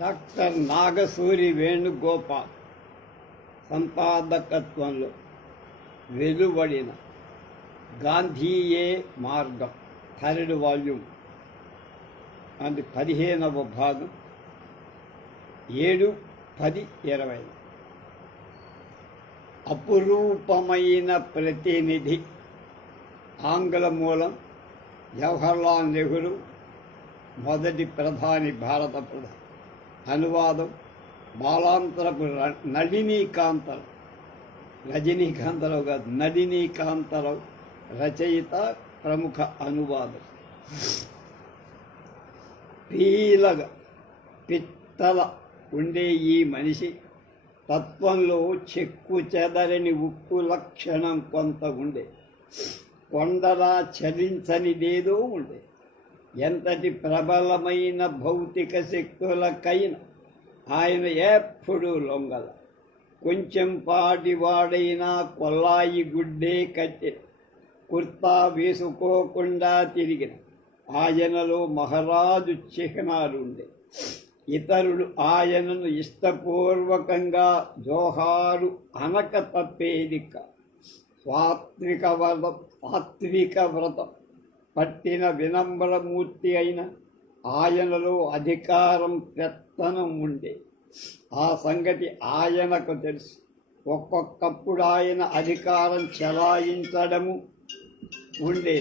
Doctor Nagasuri Venugopal సంపాదకత్వంలో వెలువడిన గాంధీయే మార్గం third volume. అది పదిహేనవ భాగం. ఏడు పది ఇరవై. అపురూపమైన ప్రతినిధి ఆంగ్ల మూలం జవహర్లాల్ నెహ్రూ మొదటి ప్రధాని భారత ప్రధాని. అనువాదం బాలాంతరపు ర- నళినీకాంతరావు రజనీకాంతరావు కాదు నళినీకాంతరావు రచయిత ప్రముఖ అనువాదం. పీలగ పిత్తల ఉండే ఈ మనిషి తత్వంలో చెక్కు చెదరని ఉక్కు లక్షణం కొంత ఉండే. కొండలా చలించనిదేదో ఉండే. ఎంతటి ప్రబలమైన భౌతిక శక్తులకైనా ఆయన ఎప్పుడూ లొంగల. కొంచెం పాటివాడైనా కొల్లాయి గుడ్డే కట్టి. కుర్తా వేసుకోకుండా తిరిగిన. ఆయనలో మహారాజు చిహ్నాలుండే. ఇతరులు ఆయనను ఇష్టపూర్వకంగా జోహారు అనక తప్పేది కాదు సాత్విక వ్రతం సాత్విక వ్రతం. పట్టిన వినమ్రమూర్తి అయిన ఆయనలో అధికారం పెత్తనం ఉండే ఆ సంగతి ఆయనకు తెలుసు. ఒక్కొక్కప్పుడు ఆయన అధికారం చెలాయించడము ఉండే.